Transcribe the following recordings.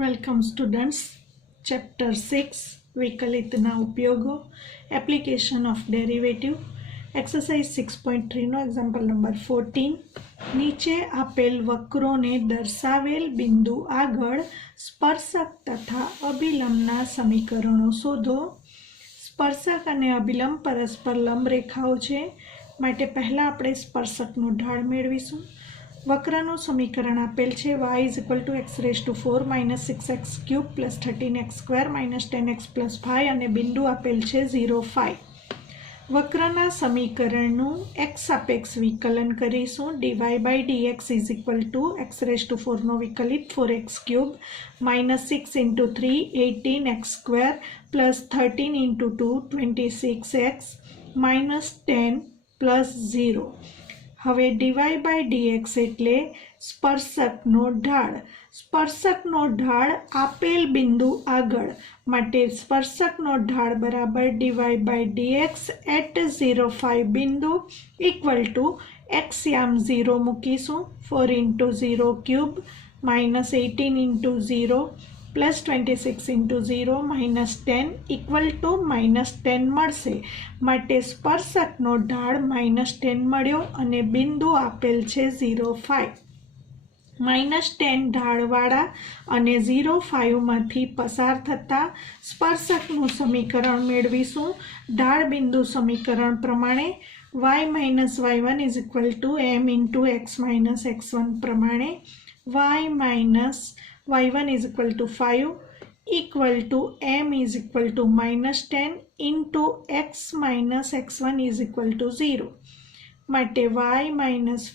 Welcome students. Chapter 6 વિકલિતના ઉપયોગો, application of derivative, exercise 6.3 નો એક્ઝામ્પલ નંબર 14. નીચે આપેલ વક્રોને દર્શાવેલ બિંદુ આગળ સ્પર્શક તથા અભિલંબના સમીકરણો શોધો. સ્પર્શક અને અભિલંબ પરસ્પર લંબ રેખાઓ છે, માટે પહેલાં આપણે સ્પર્શકનો ઢાળ મેળવીશું. વક્રનું સમીકરણ આપેલ છે y = x⁴ - 6x³ + 13x² - 10x + 5 અને બિંદુ આપેલ છે 0, 5. વક્રના સમીકરણનું x સાપેક્ષ વિકલન કરીશું. dy/dx = x⁴ નો વિકલિત 4x³ - 6 × 3 18x² + 13 × 2 26x - 10 + 0. હવે dy/dx એટલે સ્પર્શકનો ઢાળ. સ્પર્શકનો ઢાળ આપેલ બિંદુ આગળ, માટે સ્પર્શકનો ઢાળ બરાબર dy/dx at 0, 5 બિંદુ x યામ 0 મૂકીશું. 4 × 0³ - 18 × 0 + 26 × 0 - 10 = -10 મળશે, માટે સ્પર્શકનો ઢાળ -10 મળ્યો અને બિંદુ આપેલ છે 0, 5. -10 ઢાળવાળા અને 0, 5 માંથી પસાર થતા સ્પર્શકનું સમીકરણ મેળવીશું. ઢાળ બિંદુ સમીકરણ પ્રમાણે y - y1 m × x - x1 પ્રમાણે y - y1 = 5 m -10 × x - x1 = 0, માટે y -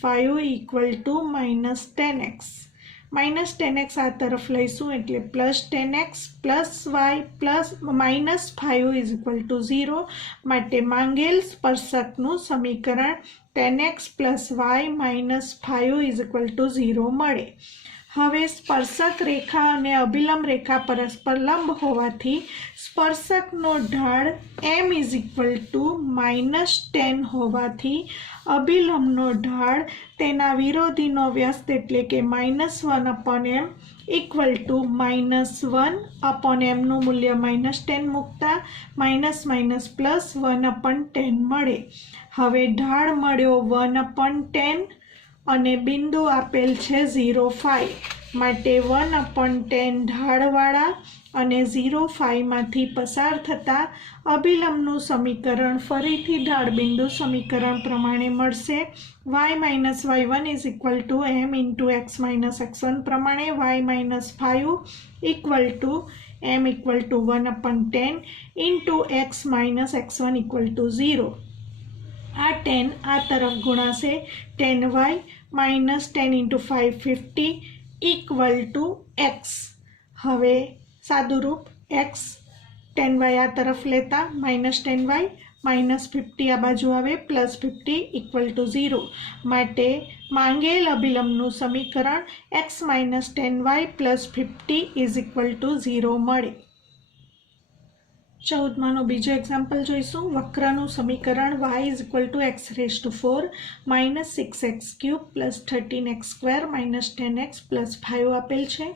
5 = -10x. -10x આ તરફ લઈશું એટલે +10x + y -5 = 0, માટે માંગેલ સ્પર્શકનું સમીકરણ 10x + y -5 = 0 મળે. હવે સ્પર્શક રેખા અને અભિલંબ રેખા પરસ્પર લંબ હોવાથી સ્પર્શકનો ઢાળ m -10 હોવાથી અભિલંબનો ઢાળ તેના વિરોધીનો વ્યસ્ત એટલે કે -1/m = -1/m નું મૂલ્ય -10 મૂકતા ±+1/10 મળે. હવે ઢાળ મળ્યો 1/10 અને બિંદુ આપેલ છે 0, 5, માટે 1/10 ઢાળવાળા અને 0, 5 માંથી પસાર થતા અભિલંબનું સમીકરણ ફરીથી ઢાળ બિંદુ સમીકરણ પ્રમાણે મળશે. y - y1 m × x - x1 પ્રમાણે y - 5 m = 1/10 × x - x1 = 0. આ 10 આ તરફ ગુણાશે. 10y - 10 × 5 50 = x. હવે સાદુરૂપ x 10y આ તરફ લેતા -10y -50 આ બાજુ આવે +50 = 0, માટે માંગેલ અભિલંબનું સમીકરણ x - 10y + 50 = 0 મળે. 14માનો બીજો એક્ઝામ્પલ જોઈશું. વક્રનું સમીકરણ y = x⁴ - 6x³ + 13x² - 10x + 5 આપેલ છે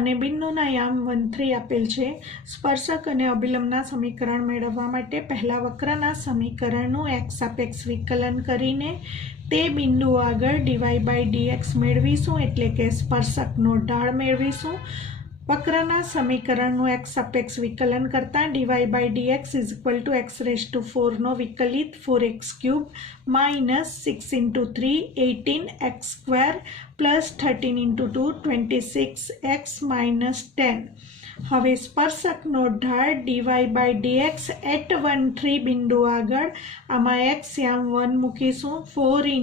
અને બિંદુના યામ 1, 3 આપેલ છે. સ્પર્શક અને અભિલંબના સમીકરણ મેળવવા માટે પહેલા વક્રના સમીકરણનું x સાપેક્ષ વિકલન કરીને તે બિંદુ આગળ dy/dx મેળવીશું, એટલે કે સ્પર્શકનો ઢાળ મેળવીશું. વક્રના સમીકરણનું x સાપેક્ષ વિકલન કરતા dy/dx = x⁴ નો વિકલિત 4x³ - 6 × 3 18x² + 13 × 2 26x - 10. હવે સ્પર્શકનો ઢાળ dy/dx at 1, 3 બિંદુ આગળ, આમાં x યામ 1 મૂકીશું. 4 ×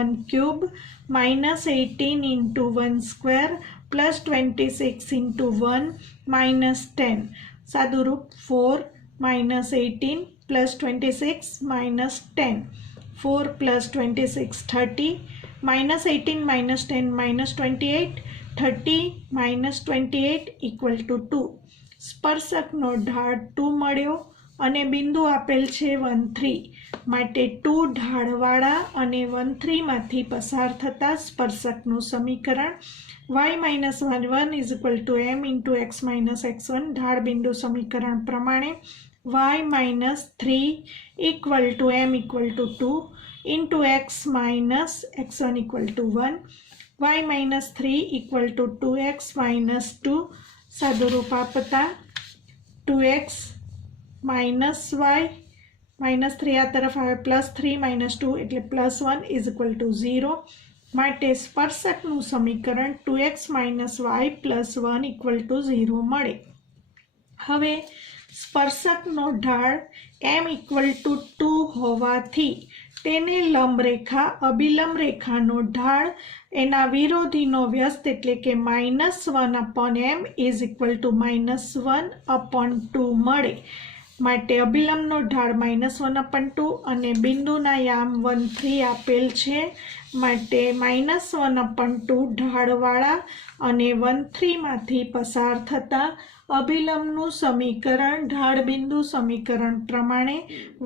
1³ - 18 × 1² + 26 × 1 - 10. સાદુરૂપ 4 - 18 + 26 - 10. 4 + 26 30 - 18 - 10 - 28 30 - 28 = 2. સ્પર્શકનો ઢાળ 2 મળ્યો અને બિંદુ આપેલ છે 1 3 માટે 2 ઢાળવાળા અને 1 3 માંથી પસાર થતા સ્પર્શકનું સમીકરણ y-1 is equal to m into x minus x1 ઢાળ બિંદુ સમીકરણ પ્રમાણે y-3 equal to m equal to 2 into x minus x1 equal to 1 y-3 equal to 2x minus 2 સાદુરૂપ આપતા 2x minus y minus 3 આ તરફ આવે plus 3 minus 2 એટલે plus 1 is equal to 0 માટે સ્પર્શકનું સમીકરણ 2x minus y plus 1 equal to 0 મળે. હવે સ્પર્શકનો ઢાળ m equal to 2 હોવાથી તેને લંબ રેખા અભિલંબ રેખાનો ઢાળ એના વિરોધીનો વ્યસ્ત એટલે કે -1 upon m is equal to -1 upon 2 મળે. માટે અભિલંબનો ઢાળ -1 upon 2 અને બિંદુના યામ 1 3 આપેલ છે માટે -1 upon 2 ઢાળવાળા અને 1 3 માંથી પસાર થતા અભિલંબનું સમીકરણ ઢાળ બિંદુ સમીકરણ પ્રમાણે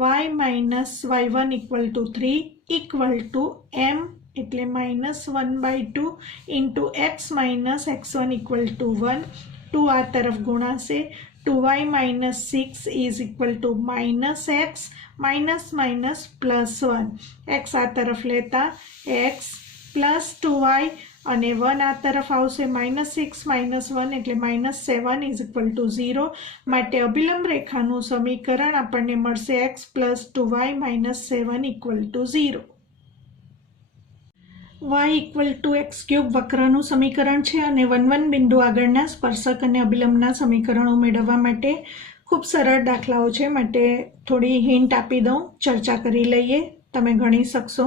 y-y1 equal to 3 equal to m એટલે -1/2 into x minus x1 equal to 1 2 આ તરફ ગુણાશે 2y minus 6 is equal to -x minus minus plus 1 x આ તરફ લેતા x plus 2y અને 1 આ તરફ આવશે -6 minus 1 એટલે -7 is equal to 0 માટે અભિલંબ રેખાનું સમીકરણ આપણને મળશે x plus 2y minus 7 equal to 0. y equal to x cube વક્રનું સમીકરણ છે અને 1 1 બિંદુ આગળના સ્પર્શક અને અભિલંબના સમીકરણો મેળવવા માટે ખૂબ સરળ દાખલાઓ છે માટે થોડી હિન્ટ આપી દઉં ચર્ચા કરી લઈએ તમે ગણી શકશો.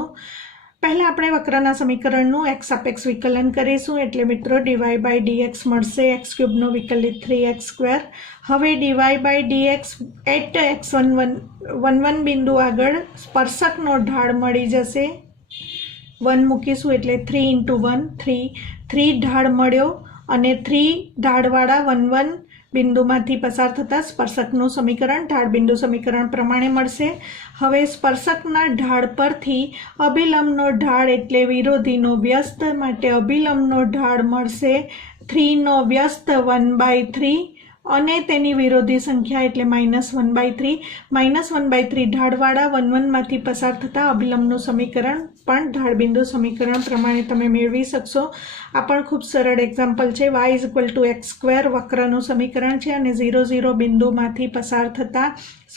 પહેલા આપણે વક્રના સમીકરણનું x સાપેક્ષ વિકલન કરીશું એટલે મિત્રો dy/dx મળશે x ક્યુબનો વિકલિત 3x². હવે dy/dx એટ x1 બિંદુ આગળ સ્પર્શકનો ઢાળ મળી જશે 1 મૂકીશું એટલે 3 into 1 3 ઢાળ મળ્યો અને 3 ઢાળવાળા 1 1 બિંદુમાંથી પસાર થતા સ્પર્શકનું સમીકરણ ઢાળ બિંદુ સમીકરણ પ્રમાણે મળશે. હવે સ્પર્શકના ઢાળ પરથી અભિલંબનો ઢાળ એટલે વિરોધીનો વ્યસ્ત માટે અભિલંબનો ઢાળ મળશે 3નો વ્યસ્ત 1/3 અને તેની વિરોધી સંખ્યા એટલે -1/3 -1/3 ઢાળવાળા 1 1 માંથી પસાર થતા અભિલંબનું સમીકરણ પણ ઢાળ બિંદુ સમીકરણ પ્રમાણે તમે મેળવી શકશો. આ પણ ખૂબ સરળ એક્ઝામ્પલ છે. y is equal to x² વક્રનું સમીકરણ છે અને 0 0 બિંદુમાંથી પસાર થતા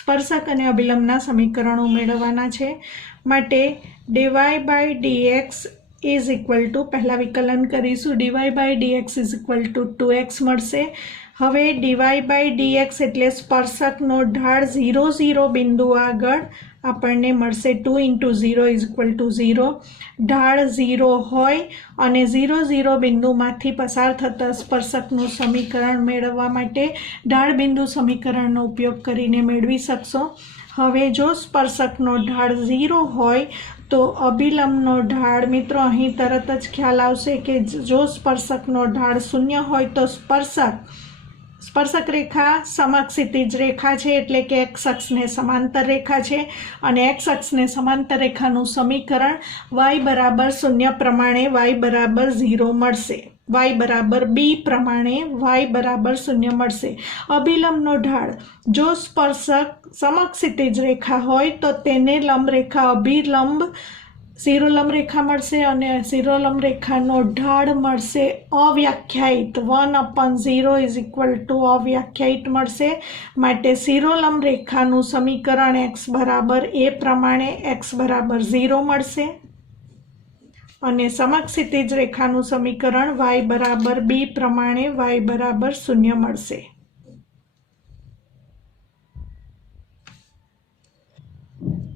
સ્પર્શક અને અભિલંબના સમીકરણો મેળવવાના છે માટે dy/dx is equal to પહેલા વિકલન કરીશું dy/dx is equal to 2x મળશે. હવે dy/dx એટલે સ્પર્શકનો ઢાળ 0 0 બિંદુ આગળ આપણને મળશે 2 into 0 is equal to 0. ઢાળ 0 હોય અને 0 0 બિંદુમાંથી પસાર થતા સ્પર્શકનું સમીકરણ મેળવવા માટે ઢાળ બિંદુ સમીકરણનો ઉપયોગ કરીને મેળવી શકશો. હવે જો સ્પર્શકનો ઢાળ 0 હોય તો અભિલંબનો ઢાળ મિત્રો અહીં તરત જ ખ્યાલ આવશે કે જો સ્પર્શકનો ઢાળ 0 હોય તો સ્પર્શક રેખા સમક્ષિતિજ રેખા છે એટલે કે x અક્ષને સમાંતર રેખા છે અને x અક્ષને સમાંતર રેખાનું સમીકરણ y=0 પ્રમાણે y=0 મળશે. y=b પ્રમાણે y=0 મળશે. અભિલંબનો ઢાળ જો સ્પર્શક સમક્ષિતિજ રેખા હોય તો તેને લંબ રેખા અભિલંબ શિરોલંબ રેખા મળશે અને શિરોલંબ રેખાનો ઢાળ મળશે અવ્યાખ્યાયિત 1/0 is equal to અવ્યાખ્યાયિત મળશે માટે શિરોલંબ રેખાનું સમીકરણ x બરાબર a પ્રમાણે x=0 મળશે અને સમક્ષિતિજ રેખાનું સમીકરણ y=b પ્રમાણે y=0 મળશે.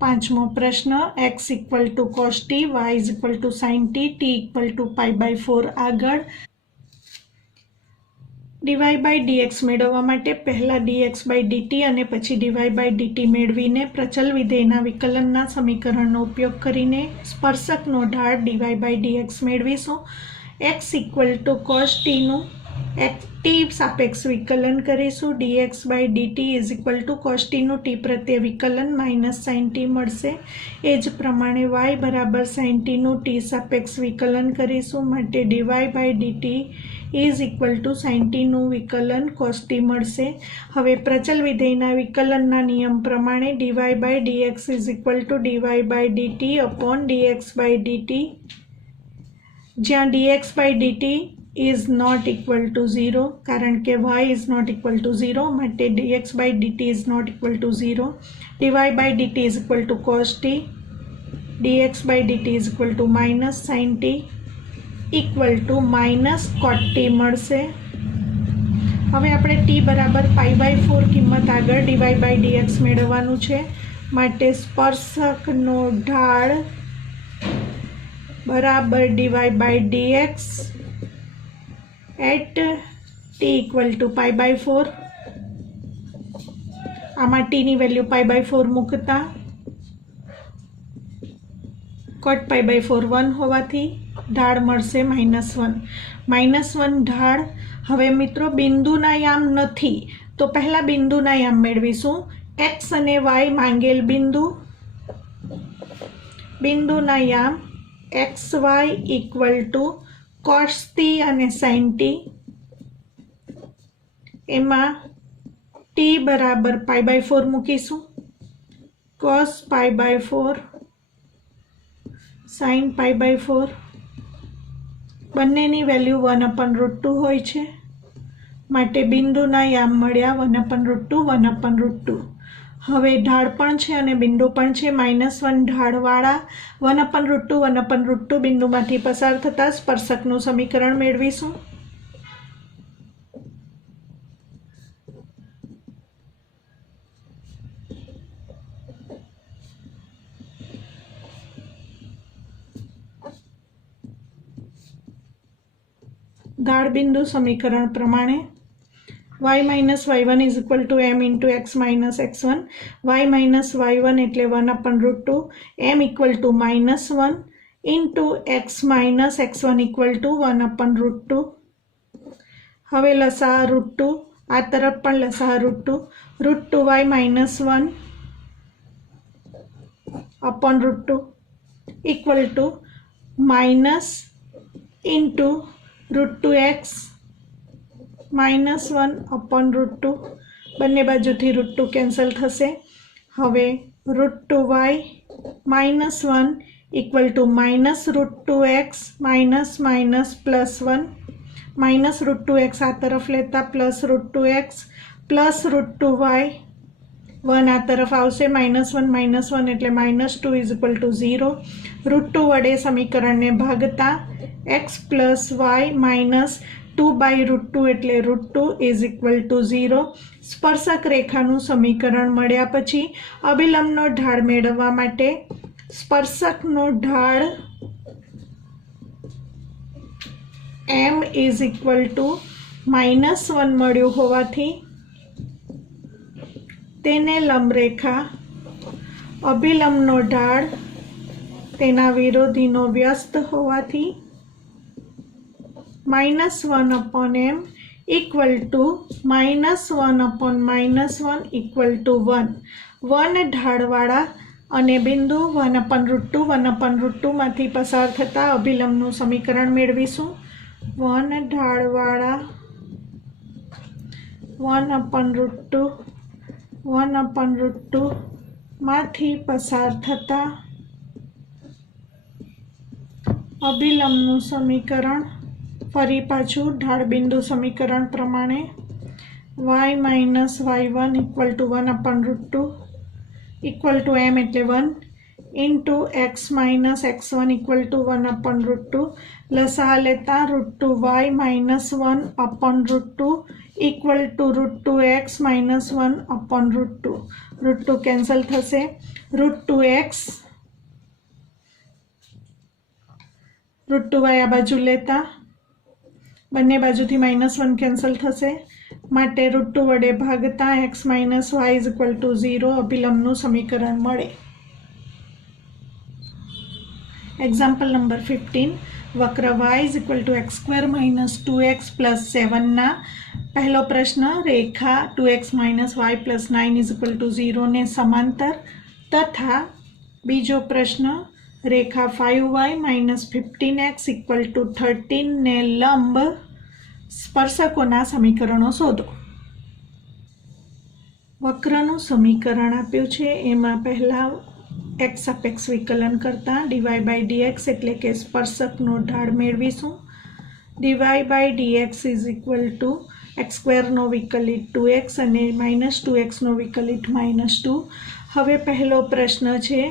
પાંચમો પ્રશ્ન x equal to cos t, y is equal to sin t, t equal to pi/4 આગળ dy/dx મેળવવા માટે પહેલા dx/dt અને પછી dy/dt મેળવીને પ્રચલ વિધેયના વિકલનના સમીકરણનો ઉપયોગ કરીને સ્પર્શકનો ઢાળ dy/dx મેળવીશું. x equal to cos t નું ટી સાપેક્ષ વિકલન કરીશું. dx by dt is equal to cos ટીનું ટી પ્રત્યે વિકલન માઇનસ સાઇન ટી મળશે. એ જ પ્રમાણે y બરાબર સાઇન ટીનું ટી સાપેક્ષ વિકલન કરીશું. માટે dy by dt is equal to sine ટીનું વિકલન કોસ ટી મળશે. હવે પ્રચલ વિધેયના વિકલનના નિયમ પ્રમાણે dy by dx is equal to dy by dt upon dx by dt, જ્યાં dx by dt is not equal to 0 કારણ કે y is not equal to 0 માટે dx by dt is not equal to 0. dy by dt is equal to cos t, dx by dt is equal to minus sin t equal to minus cot t મળશે. હવે આપણે t બરાબર π/4 કિંમત આગળ dy by dx મેળવવાનું છે. માટે સ્પર્શકનો ઢાળ બરાબર dy by dx at t equal to π/4. આમાં t ની વેલ્યુ π/4 મૂકતા cot π/4 1 હોવાથી ઢાળ મળશે -1 ઢાળ. હવે મિત્રો બિંદુના યામ નથી તો પહેલા બિંદુના યામ મેળવીશું. x અને y માંગેલ બિંદુના યામ xy equal to cos t અને sin t. એમાં t બરાબર π/4 મૂકીશું. cos π/4 sin π/4 બંનેની વેલ્યુ 1/√2 હોય છે. માટે બિંદુના યામ મળ્યા 1/√2 1/√2. હવે ઢાળ પણ છે અને બિંદુ પણ છે. -1 ઢાળવાળા 1/√2 1/√2 બિંદુમાંથી પસાર થતાં સ્પર્શકનું સમીકરણ મેળવીશું. ઢાળ બિંદુ સમીકરણ પ્રમાણે y minus y1 is equal to m into x minus x1. y minus y1 એટલે 1/√2, m equal to -1 into x minus x1 equal to 1/√2. હવે લસા √2, આ તરફ પણ લસા √2, √2y minus 1 upon √2 equal to minus into √2x -1/√2. બંને બાજુથી √2 cancel થશે. હવે √2y -1 equal to -√2x minus +1 -√2x આ તરફ લેતા +√2x +√2y 1 આ તરફ આવશે. -1 એટલે -2 ઇઝ ઇક્વલ ટુ 0. √2 વડે સમીકરણને ભાગતા x પ્લસ વાય -2/√2 એટલે √2 ઇઝ ઇક્વલ ટુ 0. સ્પર્શક રેખાનું સમીકરણ મળ્યા પછી અભિલંબનો ઢાળ મેળવવા માટે સ્પર્શકનો ઢાળ m ઇઝ ઇક્વલ ટુ -1 મળ્યું હોવાથી તેને લંબરેખા અભિલંબનો ઢાળ તેના વિરોધીનો વ્યસ્ત હોવાથી -1/m equal to -1/-1 equal to 1. 1 ઢાળવાળા અને બિંદુ 1/√2 માંથી પસાર થતા અભિલંબનું સમીકરણ મેળવીશું. 1 ઢાળવાળા 1/√2 માંથી પસાર થતા અભિલંબનું સમીકરણ ફરી પાછું ઢાળ બિંદુ સમીકરણ પ્રમાણે y minus y1 equal to 1/√2 equal to m એટલે 1 into x minus x1 equal to 1/√2 લસા લેતા √2y minus 1/√2 equal to √2x minus 1/√2. √2 cancel થશે. √2x √2y આ બાજુ લેતા બંને બાજુથી -1 કેન્સલ થશે. માટે √2 વડે ભાગતા x minus y is equal to 0 અભિલંબનું સમીકરણ મળે. Example number 15. વક્ર y is equal to x square minus 2x plus 7ના પહેલો પ્રશ્ન રેખા 2x minus y plus 9 is equal to 0 ને સમાંતર તથા બીજો પ્રશ્ન રેખા 5y minus 15x equal to 13 ને લંબ સ્પર્શકોના સમીકરણો શોધો. વક્રનું સમીકરણ આપ્યું છે એમાં પહેલા x સાપેક્ષ વિકલન કરતા dy બાય dx એટલે કે સ્પર્શકનો ઢાળ મેળવીશું. dy by dx is equal to x સ્ક્વેરનો વિકલિત 2x અને માઇનસ 2xનો વિકલિત માઇનસ 2. હવે પહેલો પ્રશ્ન છે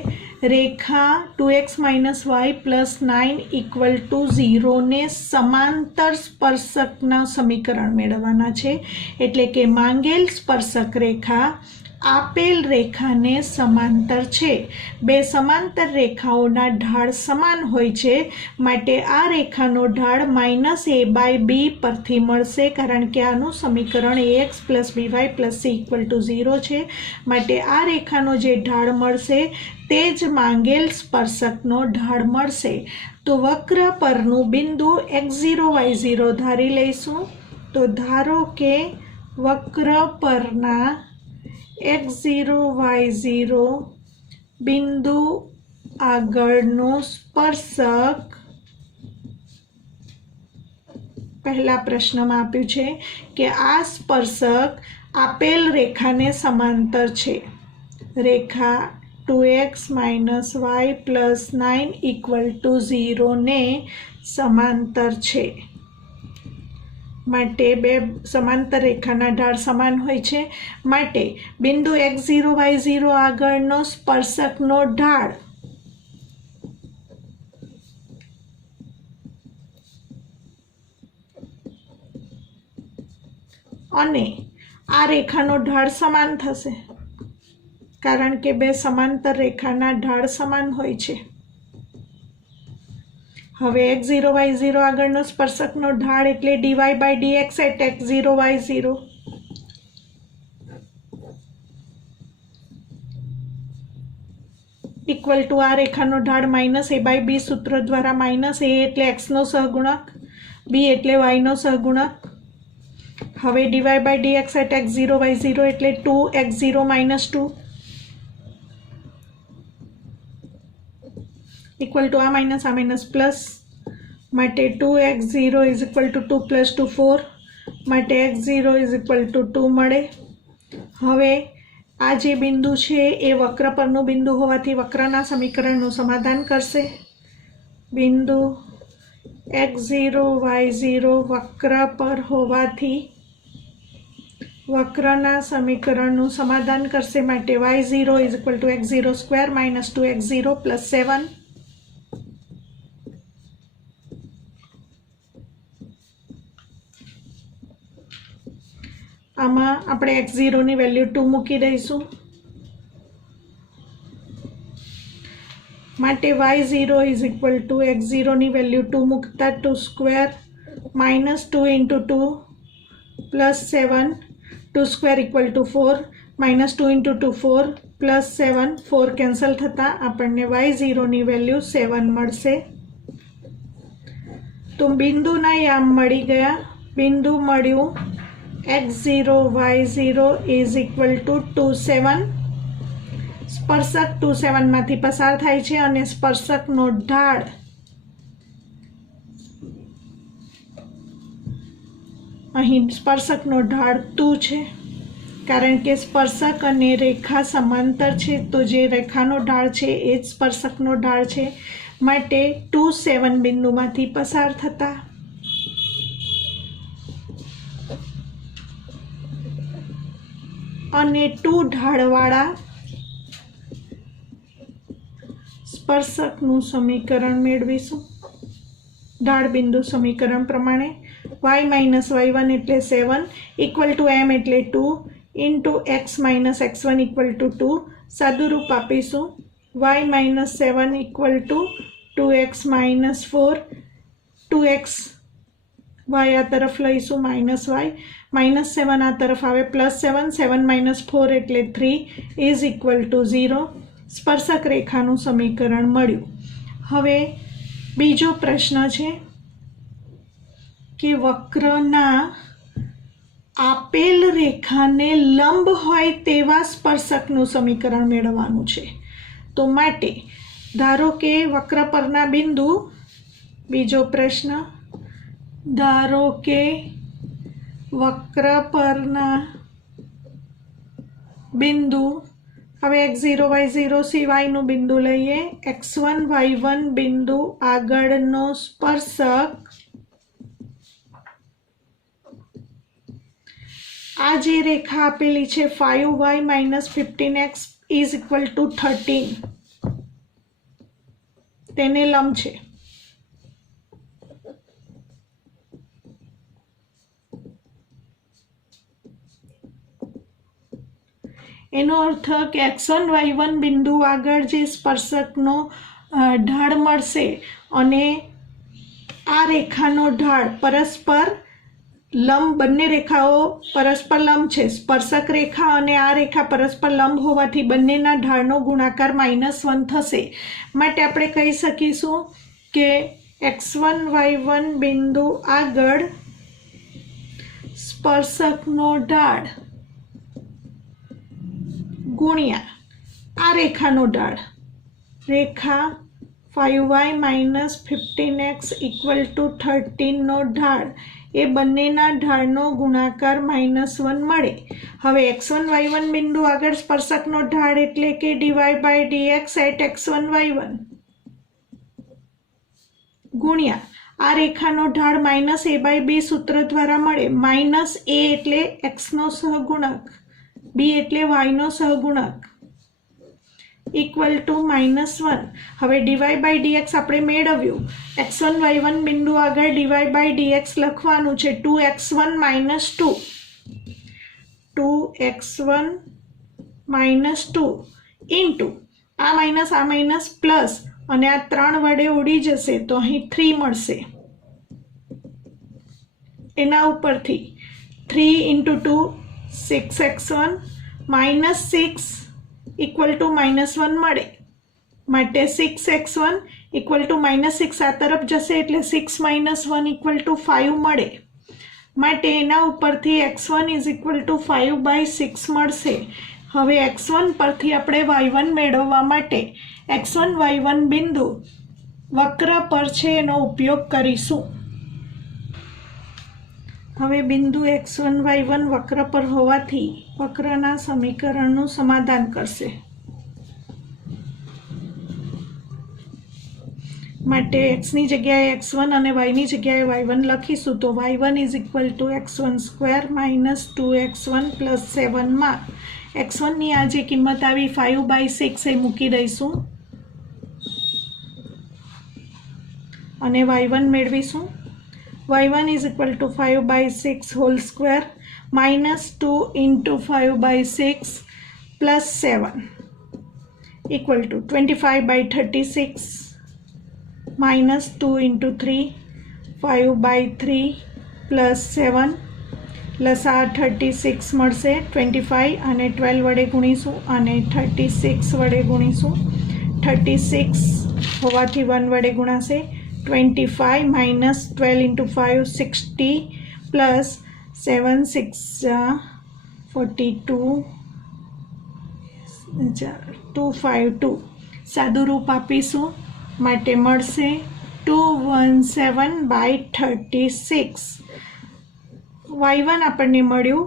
રેખા 2x minus y plus 9 equal to 0 ને સમાંતર સ્પર્શકના સમીકરણ મેળવવાના છે. એટલે કે માંગેલ સ્પર્શક રેખા આપેલ રેખાને સમાંતર છે. બે સમાંતર રેખાઓના ઢાળ સમાન હોય છે માટે આ રેખાનો ઢાળ માઇનસ a બાય b પરથી મળશે કારણ કે આનું સમીકરણ ax plus by plus c equal to 0 છે. માટે આ રેખાનો જે ઢાળ મળશે તે જ માંગેલ સ્પર્શકનો ઢાળ મળશે. તો વક્ર પરનું બિંદુ x0 y0 ધારી લઈશું. તો ધારો કે વક્ર પરના x0 y0 બિંદુ આગળનો સ્પર્શક પહેલા પ્રશ્નમાં આપ્યું છે કે આ સ્પર્શક આપેલ રેખાને સમાંતર છે. રેખા 2x minus y plus 9 equal to 0 ને સમાંતર છે. માટે બે સમાંતર રેખાના ઢાળ સમાન હોય છે માટે બિંદુ x0 y0 આગળનો સ્પર્શકનો ઢાળ અને આ રેખાનો ઢાળ સમાન થશે કારણ કે બે સમાંતર રેખાના ઢાળ સમાન હોય છે. હવે x0 y0 આગળનો સ્પર્શકનો ઢાળ એટલે dy by dx at x0 y0 equal to આ રેખાનો ઢાળ માઇનસ a બાય b સૂત્ર દ્વારા માઇનસ a એટલે xનો સહગુણક b એટલે yનો સહગુણક. હવે dy by dx at x0 y0 એટલે 2x0 માઇનસ 2 ઇક્વલ ટુ આ માઇનસ પ્લસ માટે 2x0 is equal two 2 plus 2 4 માટે x0 ઇઝ ઇક્વલ ટુ 2 મળે. હવે આ જે બિંદુ છે એ વક્ર પરનું બિંદુ હોવાથી વક્રના સમીકરણનું સમાધાન કરશે. બિંદુ x0 y0 વક્ર પર હોવાથી વક્રના સમીકરણનું સમાધાન કરશે માટે y0 is equal two x0 square minus 2x0 plus 7. આમાં આપણે x0 ની વેલ્યુ 2 મૂકી દઈશું માટે y0 is equal two x0 ની વેલ્યુ 2 મૂકતા 2 square minus 2 into 2 plus 7 2 square equal to 4 minus 2 into 2 4 plus 7 4 cancel થતાં આપણને y0 ની વેલ્યુ 7 મળશે. તો બિંદુના યામ મળી ગયા. બિંદુ મળ્યું x0 y0 is equal two 2 7. સ્પર્શક 2 7 માંથી પસાર થાય છે અને સ્પર્શકનો ઢાળ અહીં સ્પર્શકનો ઢાળ 2 છે કારણ કે સ્પર્શક અને રેખા સમાંતર છે તો જે રેખાનો ઢાળ છે એ જ સ્પર્શકનો ઢાળ છે માટે 2 7 બિંદુમાંથી પસાર થતા અને 2 ઢાળવાળા સ્પર્શકનું સમીકરણ મેળવીશું. ઢાળ બિંદુ સમીકરણ પ્રમાણે y માઇનસ y1 એટલે 7 ઇક્વલ ટુ m એટલે 2 into x minus x1 equal to 2 સાદુરૂપ આપીશું. y minus 7 equal to 2x minus 4 2x y આ તરફ લઈશું માઇનસ y માઇનસ 7 આ તરફ આવે પ્લસ 7 7 માઇનસ 4 એટલે 3 ઇઝ ઇક્વલ ટુ 0. સ્પર્શક રેખાનું સમીકરણ મળ્યું. હવે बीजो प्रश्न छे कि वक्रना आपेल रेखाने लंब होय तेवा स्पर्शकनुं समीकरण मेळववानुं छे। तो माटे धारो के वक्र परना बिंदु, बीजो प्रश्न, धारो के वक्र परना बिंदु, हवे x0 y0 सिवाय नु बिंदु लईए। x1 y1 बिंदु आगळनो स्पर्शक आ जे रेखा आपेली छे 5y - 15x = 13 तेने लंब छे। एनो अर्थ के x1 y1 बिंदु आगळ जे स्पर्शकनो ढाळ मळशे अने आ रेखानो ढाळ परस्पर लंब, बंने रेखाओ परस्पर लंब छे। स्पर्शक रेखा अने आ रेखा परस्पर लंब होवाथी बंनेना ढाळनो गुणाकार -1 थशे। माटे आपणे कही सकीशुं के x1 y1 बिंदु आगळ स्पर्शकनो ढाळ गुणिया आ रेखानो ढाळ, रेखा 5y - 15x = 13 नो ढाळ ए बंनेना ढाळनो गुणाकार -1 मळे। हवे x1 y1 बिंदु आगळ स्पर्शकनो ढाळ एटले के dy/dx at x1 y1 गुणिया आ रेखानो ढाळ -a/b सूत्र द्वारा मळे। -a एटले x नो सहगुणक, b एटले y नो सहगुणक = -1। हवे dy/dx આપણે મેળવ્યું। x1 y1 બિંદુ આગળ dy/dx લખવાનું છે 2x1 - 2 2x1 - 2 ઇન્ટુ આ માઇનસ પ્લસ અને આ 3 વડે ઉડી જશે તો અહીં 3 મળશે। એના ઉપરથી 3 × 2 6x1 - 6 = -1 મળે। માટે 6x1 = -6 આ તરફ જશે એટલે 6 - 1 = 5 મળે। માટે એના ઉપરથી x1 = 5/6 મળશે। હવે x1 પરથી આપણે y1 મેળવવા માટે x1 y1 બિંદુ વક્ર પર છે એનો ઉપયોગ કરીશું। હવે બિંદુ x1 y1 વક્ર પર હોવાથી વક્રના સમીકરણનું સમાધાન કરશે। માટે x ની જગ્યાએ x1 અને y ની જગ્યાએ y1 લખીશું તો y1 = x1² - 2x1 + 7 માં x1 ની આ જે કિંમત આવી 5/6 એ મૂકી દઈશું અને y1 મેળવીશું। y1 = 5/6 whole square -2 × 5/6 + 7 = 25/36 -2 × 3 5/3 + 7 લસા 36 મળશે। 25 અને 12 વડે ગુણીશું અને 36 વડે ગુણીશું। 36 હોવાથી 1 વડે ગુણાશે। 25 - 12 × 5 60 + 7 6 42 252 સાદું રૂપ આપીશું માટે મળશે 217/36। y1 આપણને મળ્યું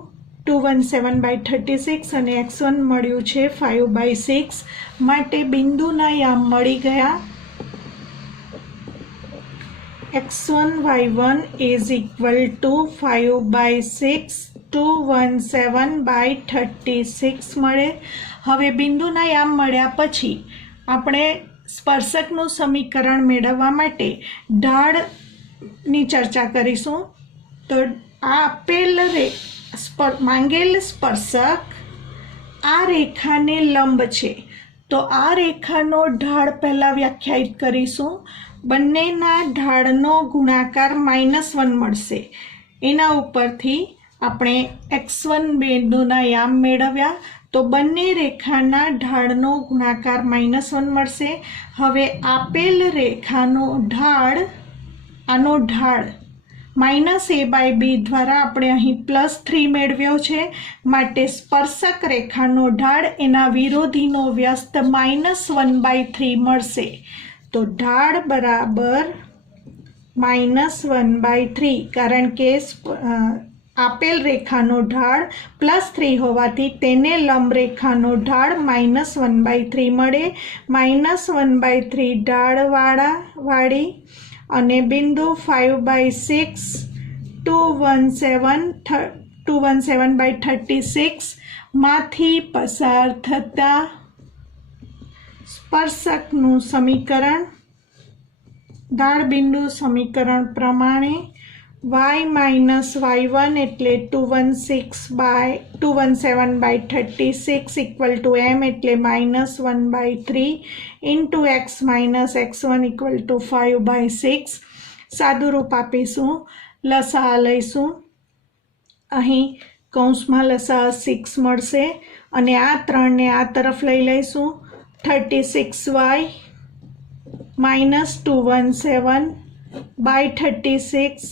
217/36 અને x1 મળ્યું છે 5/6। માટે બિંદુના યામ મળી ગયા। x1 y1 = 5/6 217/36 મળે। હવે બિંદુના યામ મળ્યા પછી આપણે સ્પર્શકનું સમીકરણ મેળવવા માટે ઢાળની ચર્ચા કરીશું। તો આ આપેલ માંગેલ સ્પર્શક આ રેખાને લંબ છે તો આ રેખાનો ઢાળ પહેલા વ્યાખ્યાયિત કરીશું। બંનેના ઢાળનો ગુણાકાર -1 મળશે। એના ઉપરથી આપણે x1 બિંદુના યામ મેળવ્યા તો બંને રેખાના ઢાળનો ગુણાકાર -1 મળશે. હવે આપેલ રેખાનો ઢાળ, આનો ઢાળ -a/b દ્વારા આપણે અહીં +3 મેળવ્યો છે, માટે સ્પર્શક રેખાનો ઢાળ એના વિરોધીનો વ્યસ્ત -1/3 મળશે. તો ઢાળ બરાબર -1/3, કારણ કે આપેલ રેખાનો ઢાળ +3 હોવાથી તેને લંબ રેખાનો ઢાળ -1/3 મળે. -1/3 ઢાળવાળી અને બિંદુ 5/6 217/36 માંથી પસાર થતા સ્પર્શકનું સમીકરણ, ઢાળ બિંદુ સમીકરણ પ્રમાણે y-y1 એટલે 217/36 m એટલે -1/3 into x - x1 = 5/6. સાદું રૂપ આપીશું, લસા લઈશું. અહીં કૌંસમાં લસા 6 મળશે અને આ 3ને આ તરફ લઈ લઈશું. 36y - 217/36,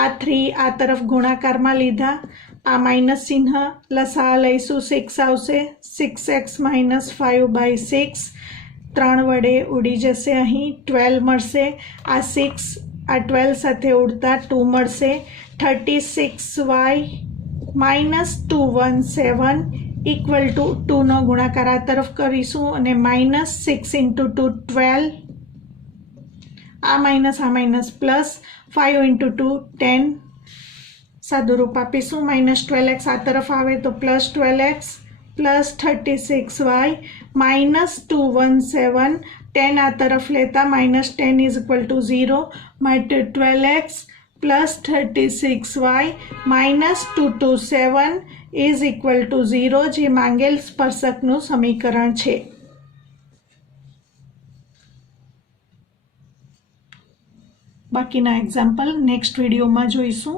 આ 3 આ તરફ ગુણાકારમાં લીધા, આ માઇનસ ચિહ્ન, લસા લઈશું 6 આવશે. 6x - 5/6, 3 વડે ઉડી જશે, અહીં 12 મળશે. આ 6 આ 12 સાથે ઉડતા 2 મળશે. 36y - 217 = 2નો ગુણાકાર આ તરફ કરીશું અને -6 × 2 12, આ માઇનસ પ્લસ, 5 × 2 10. સાદું રૂપ આપીશું, -12x આ તરફ આવે તો +12x પ્લસ 36y -217, 10 આ તરફ લેતા -10 = 0, માટે 12x પ્લસ 36y -227 = 0, જે માંગેલ સ્પર્શકનું સમીકરણ છે. બાકીના એક્ઝામ્પલ નેક્સ્ટ વિડીયોમાં જોઈશું.